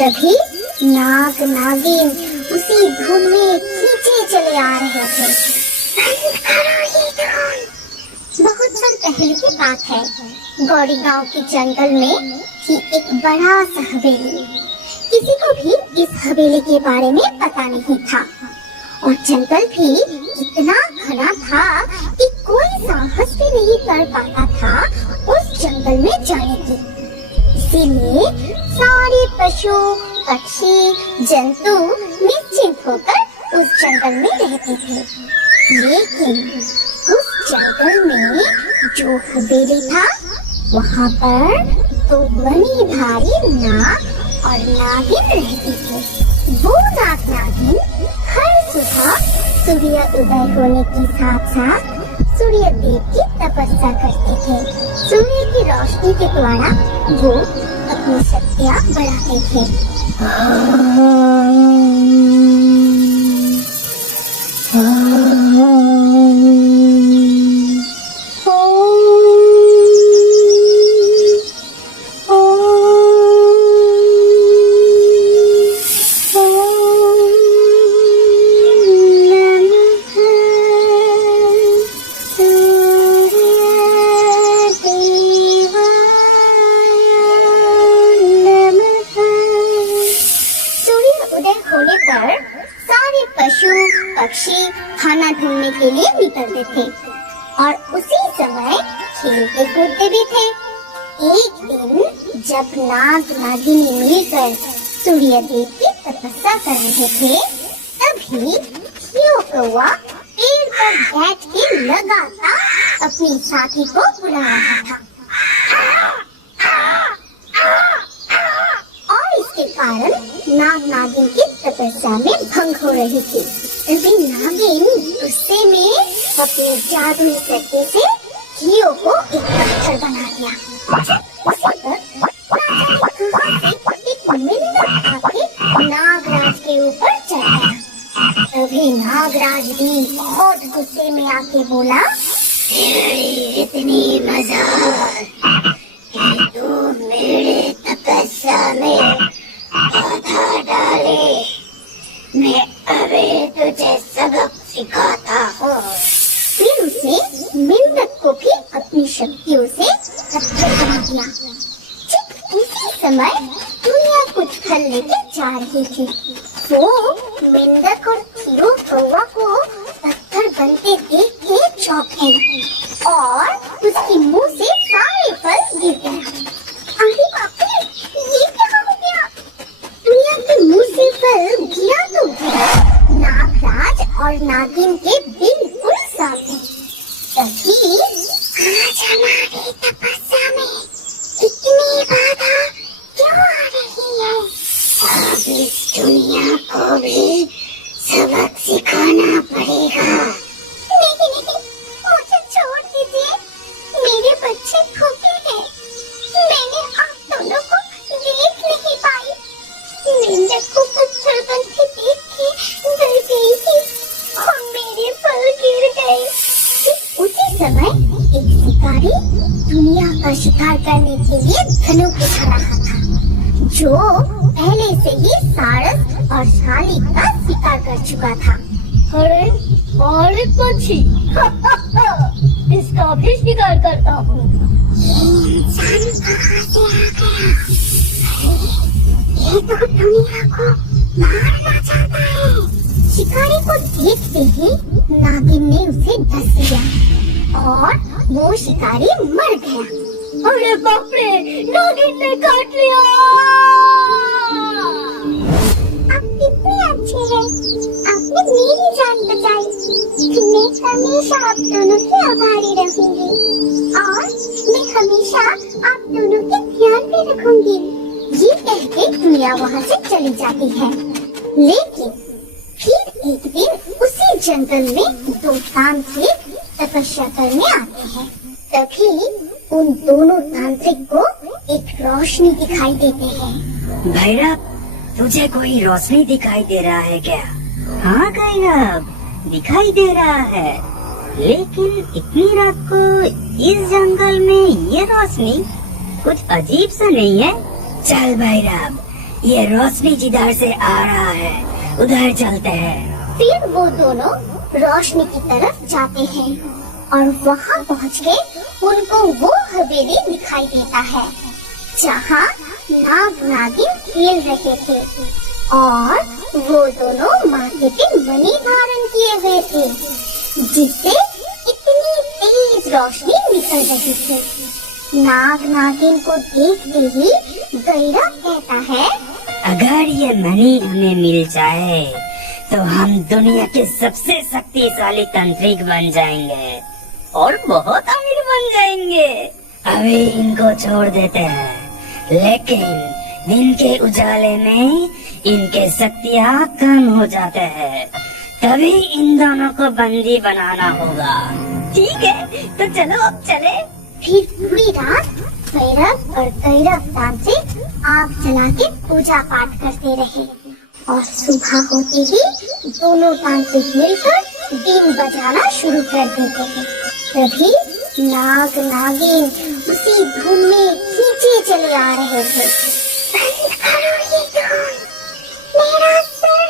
तभी नाग नागिन उसी धुन में खींचे चले आ रहे थे। बहुत साल पहले की बात है। गौरी गांव के जंगल में थी एक बड़ा सा हवेली। किसी को भी इस हवेली के बारे में पता नहीं था और जंगल भी इतना घना था कि कोई साहस भी नहीं कर पाता था उस जंगल में जाने की। इसीलिए सारे पशु पक्षी जंतु निश्चिंत होकर उस जंगल में रहते थे। लेकिन उस जंगल में जो हवेली था वहाँ पर तो बड़ी भारी नाग और नागिन रहती थी। वो नाग नागिन हर सुबह सूर्य उदय होने के साथ साथ सूर्य देव की तपस्या करते थे। सूर्य की रोशनी के द्वारा वो अपनी शक्तियाँ बढ़ाते थे। सारे पशु पक्षी खाना ढूंढने के लिए निकलते थे और उसी समय खेलते कूदते भी थे। एक दिन जब नाग नागिनी मिलकर सूर्य देव की तपस्या कर रहे थे तभी खियो कौवा पेड़ पर बैठ के लगातार अपनी साथी को बुला रहा था और इसके कारण नाग नागिन की तपस्या में भंग हो रही थी। तभी नागिन गुस्से में अपने जादुई शक्ति से खियो को एक पत्थर बना दिया। उसी पर एक मेंढक आके नागराज के ऊपर चढ़ गया। तभी नागराज भी बहुत गुस्से में आके बोला, इतनी मजाक कि तू मेरे तपस्या में बाधा डाले। मैं अभी तुझे सबक सिखाता हूँ। फिर उसने मेंढक को भी अपनी शक्तियों से पत्थर बना दिया। ठीक उसी समय दुनिया कुछ फल लेके जा रही थी। वो मेंढक और खियो कौवा को पत्थर बनते देख के चौंक गई और उसके मुंह से सारे फल गिर गए। अरे बाप रे, ये क्या हो गया? दुनिया के मुंह से फल गिरा तो गिरा, नागराज और नागिन के बिल्कुल सामने। तभी आज हमारी तपस्या में इतनी बाधा क्यों आ रही है? अब इस दुनिया को भी सबक सिखाना पड़ेगा। नहीं नहीं, मुझे छोड़ दीजिए, मेरे बच्चे भूखे हैं। मैंने आप दोनों को देख नहीं पाई। मेंढक को पत्थर बनते देख के डर गई थी और मेरे फल गिर गए। उसी समय एक शिकारी दुनिया का शिकार करने के लिए धनुक उठा रहा था, जो पहले से ही सारस और शालिक का शिकार कर चुका था। अरे और एक पक्षी इसका भी शिकार करता हूँ। ये इंसान कहाँ से आ गया? ये तो दुनिया को मारना चाहता है। शिकारी को देखते ही नागिन ने उसे डस लिया और वो शिकारी मर गया। अरे बाप रे, नागिन ने काट लिया। आप कितने अच्छे हैं, आपने मेरी जान बचाई। मैं हमेशा आप दोनों की आभारी रहूंगी और मैं हमेशा आप दोनों के ध्यान में रखूंगी। ये कहके दुनिया वहाँ से चली जाती है। लेकिन फिर एक दिन उसी जंगल में दो तांत्रिक तपस्या करने आते हैं। तभी उन दोनों तांत्रिक को एक रोशनी दिखाई देते हैं। भैरव, तुझे कोई रोशनी दिखाई दे रहा है क्या? हाँ भैरव, दिखाई दे रहा है, लेकिन इतनी रात को इस जंगल में ये रोशनी कुछ अजीब सा नहीं है? चल भैरव, ये रोशनी जिधर से आ रहा है उधर चलते हैं। फिर वो दोनों रोशनी की तरफ जाते हैं और वहाँ पहुँच के उनको वो हवेली दिखाई देता है जहाँ नाग नागिन खेल रहे थे और वो दोनों माथे पे मणि धारण किए हुए थे जिससे इतनी तेज रोशनी निकल रही थी। नाग नागिन को देखते ही गैरव कहता है, अगर ये मणि हमें मिल जाए तो हम दुनिया के सबसे शक्तिशाली तांत्रिक बन जाएंगे और बहुत अमीर बन जाएंगे। अभी इनको छोड़ देते हैं, लेकिन दिन के उजाले में इनके शक्तियाँ कम हो जाते हैं, तभी इन दोनों को बंदी बनाना होगा। ठीक है, तो चलो अब चले। फिर पूरी रात भैरव और गैरव तांत्रिक आग जला के पूजा पाठ करते रहे और सुबह होते ही दोनों तांत्रिक मिलकर बीन बजाना शुरू कर देते हैं। तभी नाग नागिन उसी धुन में खींचे चले आ रहे थे। बंद करो ये धुन, मेरा सर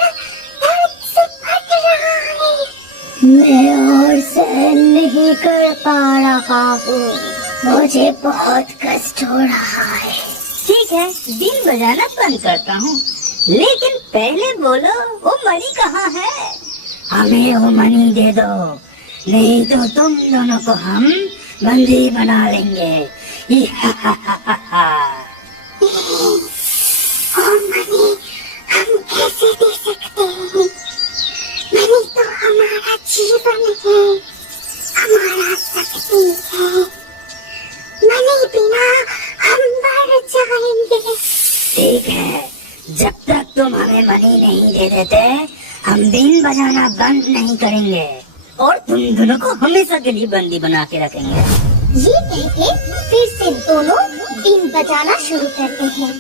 दर्द से फट रहा है। मैं और सहन नहीं कर पा रहा हूँ, मुझे बहुत कष्ट हो रहा है। ठीक है, बीन बजाना बंद करता हूँ, लेकिन पहले बोलो वो मणि कहाँ है? हमें वो मणि दे दो, नहीं तो तुम दोनों को हम बंदी बना लेंगे। ओ मणि हम कैसे दे सकते हैं? मणि तो हमारा जीवन है, हमारा शक्ति है। मणि बिना हम मर जाएंगे। ठीक है, जब तक तुम हमें मणि नहीं दे देते हम बीन बजाना बंद नहीं करेंगे और तुम दोनों को हमेशा के लिए बंदी बना के रखेंगे। ये कह के फिर से दोनों बीन बजाना शुरू करते हैं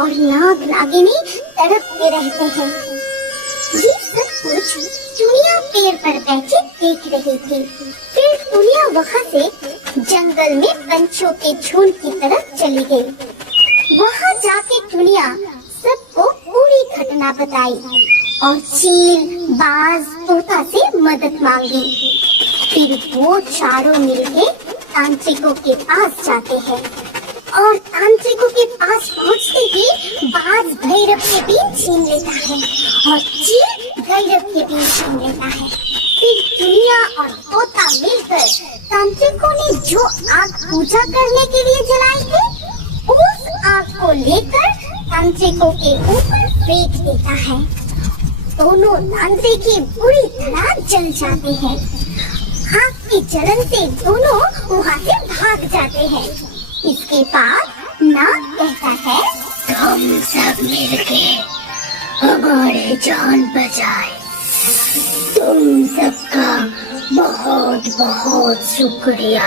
और नाग नागिनी तड़पते रहते हैं। ये सब कुछ टुनिया पेड़ पर बैठी देख रही थी। फिर टुनिया वहाँ से जंगल में पंछियों के झुंड की तरफ चली गई। वहाँ जाके टुनिया सबको पूरी घटना बताई और चील, बाज, तोता से मदद मांगी। फिर वो चारों मिलके तांत्रिकों के पास जाते हैं और तांत्रिकों के पास पहुँचते ही बाज भैरव के बीन छीन लेता है और चील भैरव के बीन छीन लेता है। फिर दुनिया और तोता मिलकर तांत्रिकों ने जो आग पूजा करने के लिए जलाई थी उस आग को लेकर तांत्रिकों के ऊपर फेंक देता है। दोनों तांत्रिक बुरी तरह जल जाते हैं। आग की जलन से दोनों वहाँ से भाग जाते हैं। इसके बाद नाग कहता है, तुम सब मिलके हमारे जान बचाए, तुम सबका बहुत बहुत शुक्रिया।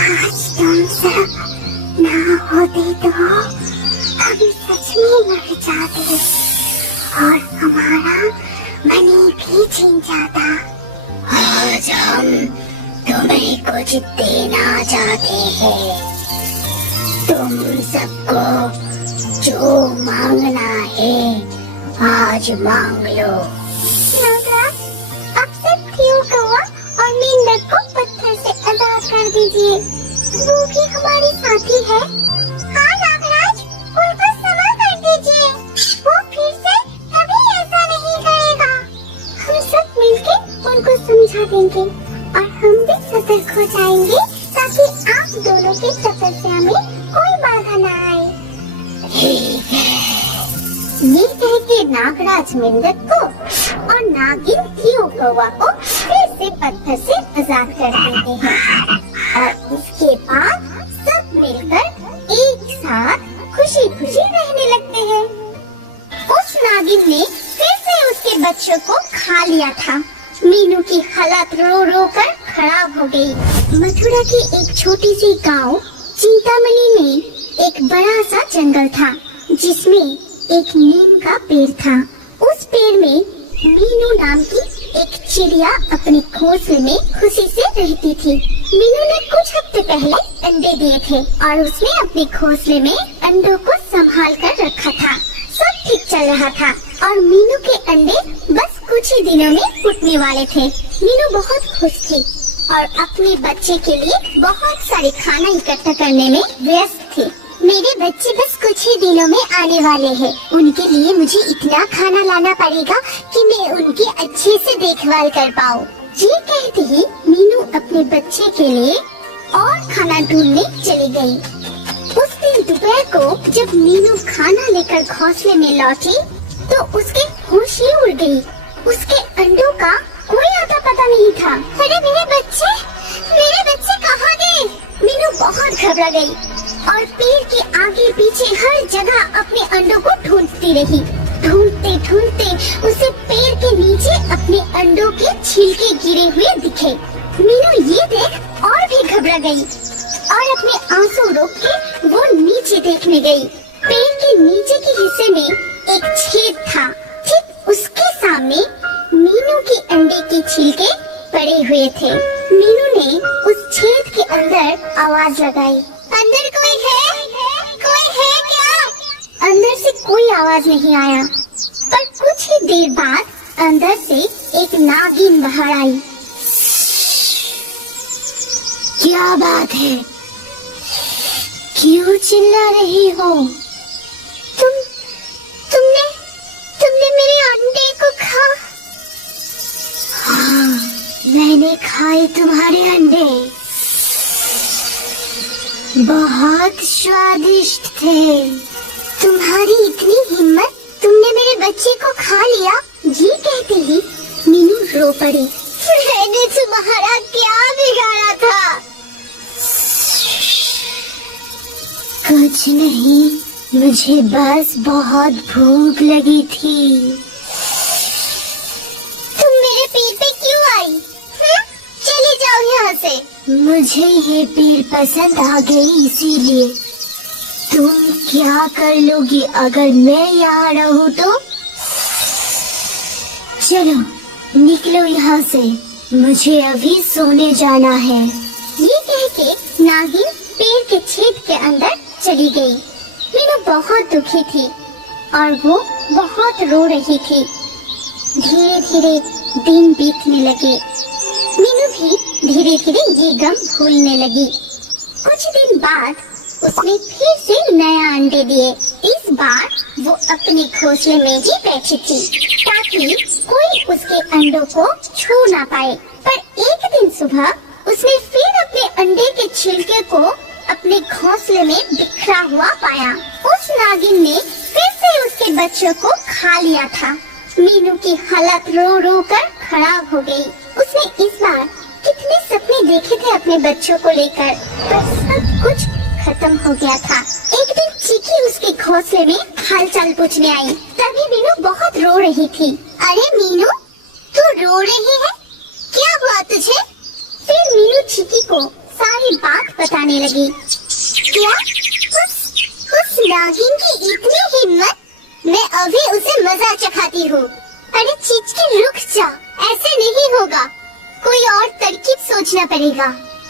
आज तुम सब ना होते तो हम सच में मर जाते और हमारा मणि भी छीन जाता। आज हम तुम्हें कुछ देना चाहते हैं, तुम सबको जो मांगना है आज मांग लो। नागराज, अब सब क्यों कौवा और मेंढक को पत्थर से आजाद कर दीजिए, वो भी हमारी साथी है। हाँ नागराज, उनको क्षमा कर दीजिए, वो फिर से कभी ऐसा नहीं करेगा। हम सब मिलके उनको समझा देंगे और हम भी सतर्क हो जाएंगे ताकि आप दोनों की तपस्या में कोई बाधा न आए। ये कह के नागराज मेंढक को और नागिन थियो कौवा को फिर से पत्थर से आजाद कर देते हैं और उसके बाद सब मिलकर एक साथ खुशी खुशी रहने लगते हैं। उस नागिन ने फिर से उसके बच्चों को खा लिया था। मीनू की हालत रो रो कर खराब हो गई। मथुरा की एक छोटी सी गांव चिंतामणि में एक बड़ा सा जंगल था जिसमें एक नीम का पेड़ था। उस पेड़ में मीनू नाम की एक चिड़िया अपने घोंसले में खुशी से रहती थी। मीनू ने कुछ हफ्ते पहले अंडे दिए थे और उसने अपने घोंसले में अंडों को संभाल कर रखा था। सब ठीक चल रहा था और मीनू के अंडे बस कुछ ही दिनों में फूटने वाले थे। मीनू बहुत खुश थी और अपने बच्चे के लिए बहुत सारे खाना इकट्ठा करने में व्यस्त थी। मेरे बच्चे बस कुछ ही दिनों में आने वाले हैं। उनके लिए मुझे इतना खाना लाना पड़ेगा कि मैं उनकी अच्छे से देखभाल कर पाऊँ। ये कहते ही मीनू अपने बच्चे के लिए और खाना ढूंढने चली गई। उस दिन दोपहर को जब मीनू खाना लेकर घोंसले में लौटी तो उसके होश ही उड़ गई। उसके अंडों का कोई आता पता नहीं था। अरे मेरे बच्चे कहाँ गए? मीनू बहुत घबरा गई और पेड़ के आगे पीछे हर जगह अपने अंडों को ढूंढती रही। ढूंढते ढूंढते उसे पेड़ के नीचे अपने अंडों के छिलके गिरे हुए दिखे। मीनू ये देख और भी घबरा गई और अपने आंसू रोक के वो नीचे देखने गई। पेड़ के नीचे के हिस्से में एक छेद था। ठीक उसके सामने मीनू के अंडे के छिलके पड़े हुए थे। मीनू ने उस छेद के अंदर आवाज लगाई, अंदर कोई है? कोई है क्या? अंदर से कोई आवाज नहीं आया, पर कुछ ही देर बाद अंदर से एक नागिन बाहर आई। क्या बात है? क्यों चिल्ला रही हो? तुमने मेरे अंडे को खा? हाँ, मैंने खाए तुम्हारे अंडे। बहुत स्वादिष्ट थे। तुम्हारी इतनी हिम्मत, तुमने मेरे बच्चे को खा लिया? ये कहते ही मीनू रो पड़ी। मैंने तुम्हारा क्या बिगाड़ा था? कुछ नहीं, मुझे बस बहुत भूख लगी थी। तुम मेरे पेड़ पे क्यों आई? चले जाओ यहाँ से। मुझे ये पेड़ पसंद आ गई इसीलिए। तुम क्या कर लोगी अगर मैं यहाँ रहूँ तो? चलो निकलो यहाँ से, मुझे अभी सोने जाना है। ये कह के नागिन पेड़ के छेद के अंदर चली गई। मीनू बहुत दुखी थी और वो बहुत रो रही थी। धीरे धीरे दिन बीतने लगे। मीनू भी धीरे धीरे ये गम भूलने लगी। कुछ दिन बाद उसने फिर से नया अंडे दिए। इस बार वो अपने घोंसले में ही बैठी थी ताकि कोई उसके अंडों को छू ना पाए। पर एक दिन सुबह उसने फिर अपने अंडे के छिलके को अपने घोंसले में बिखरा हुआ पाया। उस नागिन ने फिर से उसके बच्चों को खा लिया था। मीनू की हालत रो रो कर खराब हो गई। उसने इस बार कितने सपने देखे थे अपने बच्चों को लेकर, पर सब कुछ खत्म हो गया था। एक दिन चीकी उसके घोंसले में हालचाल पूछने आई। तभी मीनू बहुत रो रही थी। अरे मीनू, तू रो रही है? क्या हुआ तुझे? फिर मीनू चीकी को सारी बात बताने लगी। क्या? उस नागिन की इतनी हिम्मत? मैं अभी उसे मजा चखाती हूँ। अरे चिचकी रुक जा, ऐसे नहीं होगा। कोई और तरकीब सोचना पड़ेगा।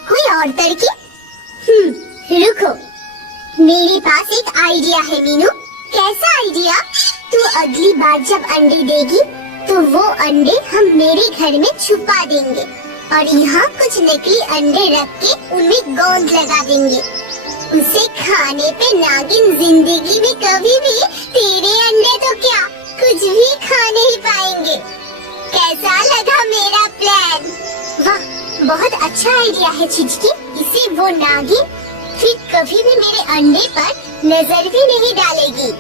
कोई और तरकीब? रुको, मेरे पास एक आइडिया है मीनू। कैसा आइडिया? तू अगली बार जब अंडे देगी तो वो अंडे हम मेरे घर में छुपा देंगे और यहाँ कुछ नकली अंडे रख के उनमें गोंद लगा देंगे। उसे खाने पे नागिन जिंदगी में कभी भी तेरे अंडे तो क्या कुछ भी खा नहीं पाएंगे। कैसा लगा मेरा प्लान? वाह, बहुत अच्छा आइडिया है चिचकी। इसे वो नागिन फिर कभी भी मेरे अंडे पर नजर भी नहीं डालेगी।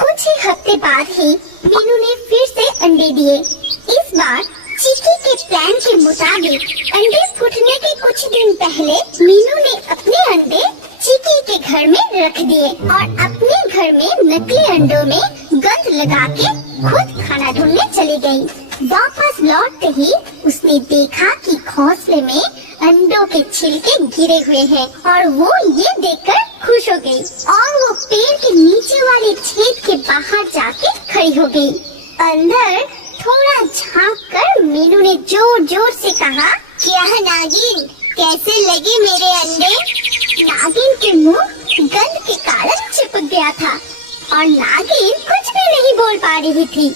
कुछ ही हफ्ते बाद ही मीनू ने फिर से अंडे दिए। इस बार चिकी के प्लान के मुताबिक अंडे फूटने के कुछ दिन पहले मीनू ने अपने अंडे चिकी के घर में रख दिए और अपने घर में नकली अंडों में गंध लगा के खुद खाना ढूंढने चली गई। वापस लौटते ही उसने देखा कि घोंसले में अंडों के छिलके गिरे हुए हैं और वो ये देखकर खुश हो गई और वो पेड़ के नीचे वाले छेद के बाहर जाके खड़ी हो गई। अंदर थोड़ा झांक कर मीनू ने जोर जोर से कहा, क्या नागिन, कैसे लगे मेरे अंडे? नागिन के मुंह गंध के कारण चिपक गया था और नागिन कुछ भी नहीं बोल पा रही थी।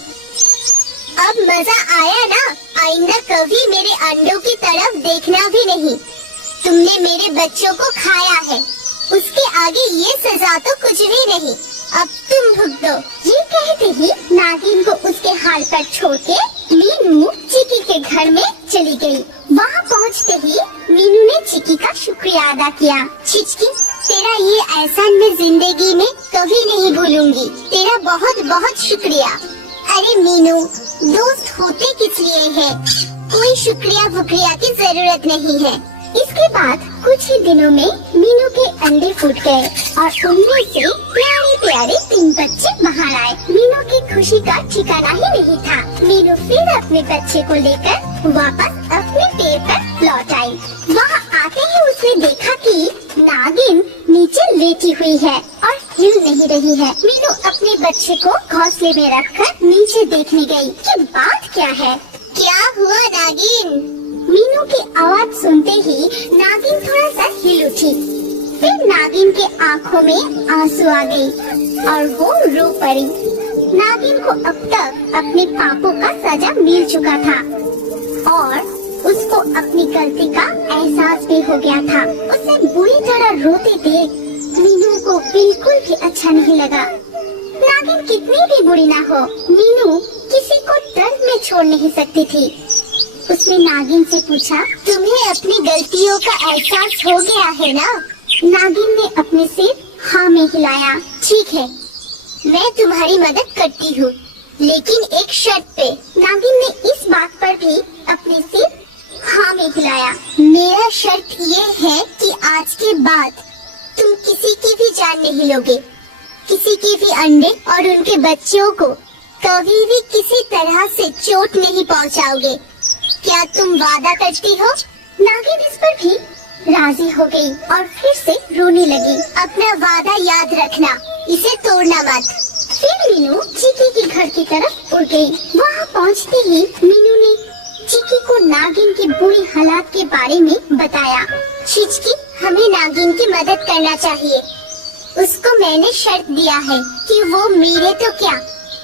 अब मजा आया ना? आइंदा कभी मेरे अंडों की तरफ देखना भी नहीं। तुमने मेरे बच्चों को खाया है, उसके आगे ये सजा तो कुछ भी नहीं। अब तुम भुगतो। ये कहते ही नागिन को उसके हाल पर छोड़ के मीनू चिकी के घर में चली गई। वहाँ पहुँचते ही मीनू ने चिकी का शुक्रिया अदा किया। चिचकी, तेरा ये एहसान मैं जिंदगी में कभी नहीं भूलूंगी। तेरा बहुत बहुत शुक्रिया। अरे मीनू, दोस्त होते किस लिए है? कोई शुक्रिया वुक्रिया की जरूरत नहीं है। इसके बाद कुछ ही दिनों में मीनू के अंडे फूट गए और उनमें से प्यारे प्यारे 3 बच्चे बाहर आए। मीनू की खुशी का ठिकाना ही नहीं था। मीनू फिर अपने बच्चे को लेकर वापस अपने पेड़ पर लौट आई। वहाँ आते ही उसने देखा कि नागिन नीचे लेटी हुई है और हिल नहीं रही है। मीनू अपने बच्चे को घोंसले में रखकर नीचे देखने गई कि बात क्या है। क्या हुआ नागिन? मीनू की आवाज सुनते ही नागिन थोड़ा सा हिल उठी। फिर नागिन के आँखों में आंसू आ गई और वो रो पड़ी। नागिन को अब तक अपने पापों का सजा मिल चुका था और उसको अपनी गलती का एहसास भी हो गया था। उसे बुरी तरह रोते देख मीनू को बिल्कुल भी अच्छा नहीं लगा। नागिन कितनी भी बुरी ना हो, मीनू किसी को दर्द में छोड़ नहीं सकती थी। उसने नागिन से पूछा, तुम्हें अपनी गलतियों का एहसास हो गया है ना? नागिन ने अपने सिर हाँ में हिलाया। ठीक है, मैं तुम्हारी मदद करती हूँ, लेकिन एक शर्त पे। नागिन ने इस बात पर भी अपने सिर हाँ में हिलाया। मेरा शर्त ये है कि आज के बाद तुम किसी की भी जान नहीं लोगे, किसी के भी अंडे और उनके बच्चों को कभी भी किसी तरह से चोट नहीं पहुँचाओगे। क्या तुम वादा करती हो? नागिन इस पर भी राजी हो गई और फिर से रोने लगी। अपना वादा याद रखना, इसे तोड़ना मत। फिर मीनू चिकी के घर की तरफ उड़ गई। वहाँ पहुँचते ही मीनू ने चिकी को नागिन की बुरी हालात के बारे में बताया। चिचकी, हमें नागिन की मदद करना चाहिए। उसको मैंने शर्त दिया है कि वो मेरे तो क्या,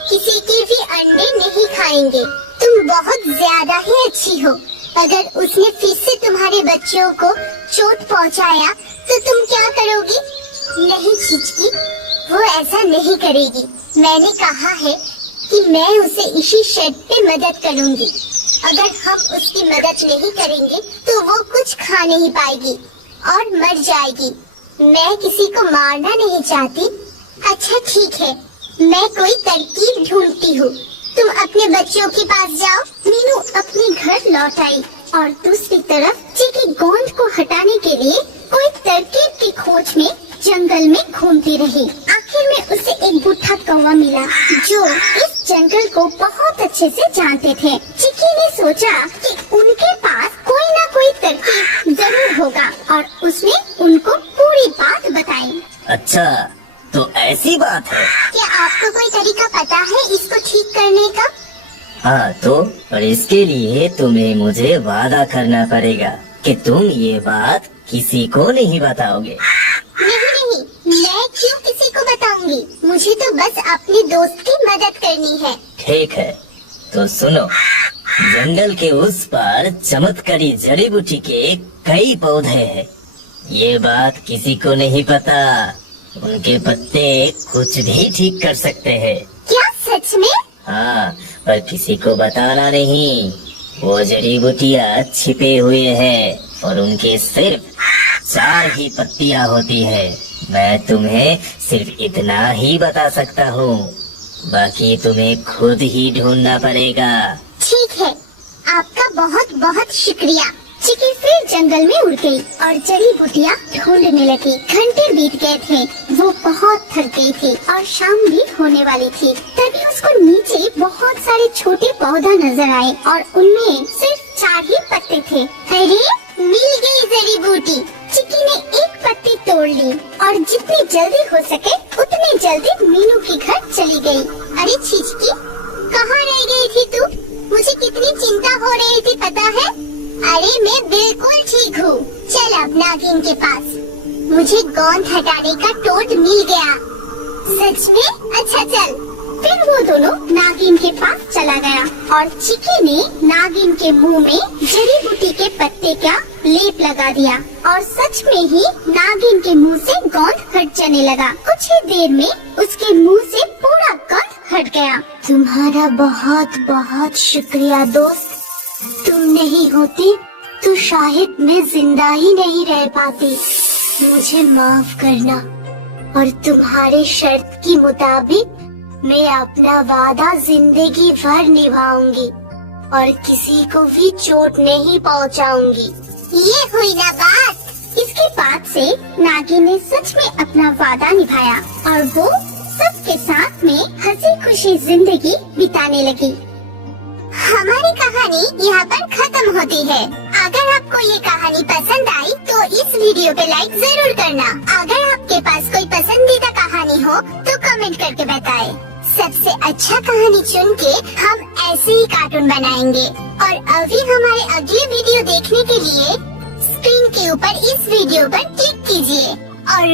किसी के भी अंडे नहीं खाएंगे। तुम बहुत ज्यादा ही अच्छी हो। अगर उसने फिर से तुम्हारे बच्चों को चोट पहुंचाया तो तुम क्या करोगी? नहीं चिचकी, वो ऐसा नहीं करेगी। मैंने कहा है कि मैं उसे इसी शर्त पे मदद करूंगी। अगर हम उसकी मदद नहीं करेंगे तो वो कुछ खा नहीं पाएगी और मर जाएगी। मैं किसी को मारना नहीं चाहती। अच्छा ठीक है, मैं कोई तरकीब ढूंढती हूँ। तुम अपने बच्चों के पास जाओ। मीनू अपने घर लौट आई और दूसरी तरफ चिकी गोंद को हटाने के लिए कोई तरकीब की खोज में जंगल में घूमती रही। आखिर में उसे एक बूढ़ा कौवा मिला जो इस जंगल को बहुत अच्छे से जानते थे। चिकी ने सोचा कि उनके पास कोई ना कोई तरकीब जरूर होगा और उसने उनको पूरी बात बताई। अच्छा, तो ऐसी बात है। क्या आपको कोई तरीका पता है इसको ठीक करने का? हाँ तो, और इसके लिए तुम्हें मुझे वादा करना पड़ेगा कि तुम ये बात किसी को नहीं बताओगे। नहीं, मैं क्यों किसी को बताऊंगी? मुझे तो बस अपने दोस्त की मदद करनी है। ठीक है, तो सुनो। जंगल के उस पार चमत्कारी जड़ी बूटी के कई पौधे हैं। ये बात किसी को नहीं पता। उनके पत्ते कुछ भी ठीक कर सकते हैं। क्या सच में? हाँ, पर किसी को बताना नहीं। वो जड़ी बूटियाँ छिपे हुए हैं और उनके सिर्फ 4 ही पत्तियाँ होती है। मैं तुम्हें सिर्फ इतना ही बता सकता हूँ, बाकी तुम्हें खुद ही ढूंढना पड़ेगा। ठीक है, आपका बहुत बहुत शुक्रिया। चिकी फिर जंगल में उड़ गई और जड़ी बूटियाँ ढूंढने लगी। घंटे बीत गए थे, वो बहुत थक गई थी और शाम भी होने वाली थी। तभी उसको नीचे बहुत सारे छोटे पौधा नजर आए और उनमें सिर्फ 4 ही पत्ते थे। अरे, मिल गई जड़ी बूटी। चिकी ने एक पत्ती तोड़ ली और जितनी जल्दी हो सके उतनी जल्दी मीनू के घर चली गई। अरे चिचकी, कहाँ रह गई थी तू? मुझे कितनी चिंता हो रही थी पता है? अरे मैं बिल्कुल ठीक हूँ। चल अब नागिन के पास। मुझे गोंद हटाने का टोट मिल गया। सच में? अच्छा चल। फिर वो दोनों नागिन के पास चला गया और चिकी ने नागिन के मुंह में जड़ी बूटी के पत्ते का लेप लगा दिया और सच में ही नागिन के मुंह से गोंद हट जाने लगा। कुछ ही देर में उसके मुंह से पूरा गोंद हट गया। तुम्हारा बहुत बहुत शुक्रिया दोस्त। तुम नहीं होती तो शायद मैं जिंदा ही नहीं रह पाती। मुझे माफ करना और तुम्हारे शर्त के मुताबिक मैं अपना वादा जिंदगी भर निभाऊंगी और किसी को भी चोट नहीं पहुंचाऊंगी। ये हुई ना बात। इसके बाद से नागिन ने सच में अपना वादा निभाया और वो सबके साथ में हंसी खुशी जिंदगी बिताने लगी। हमारी कहानी यहाँ पर खत्म होती है। अगर आपको ये कहानी पसंद आई तो इस वीडियो पे लाइक जरूर करना। अगर आपके पास कोई पसंदीदा कहानी हो तो कमेंट करके बताएं। सबसे अच्छा कहानी चुन के हम ऐसे ही कार्टून बनाएंगे। और अभी हमारे अगले वीडियो देखने के लिए स्क्रीन के ऊपर इस वीडियो पर क्लिक कीजिए और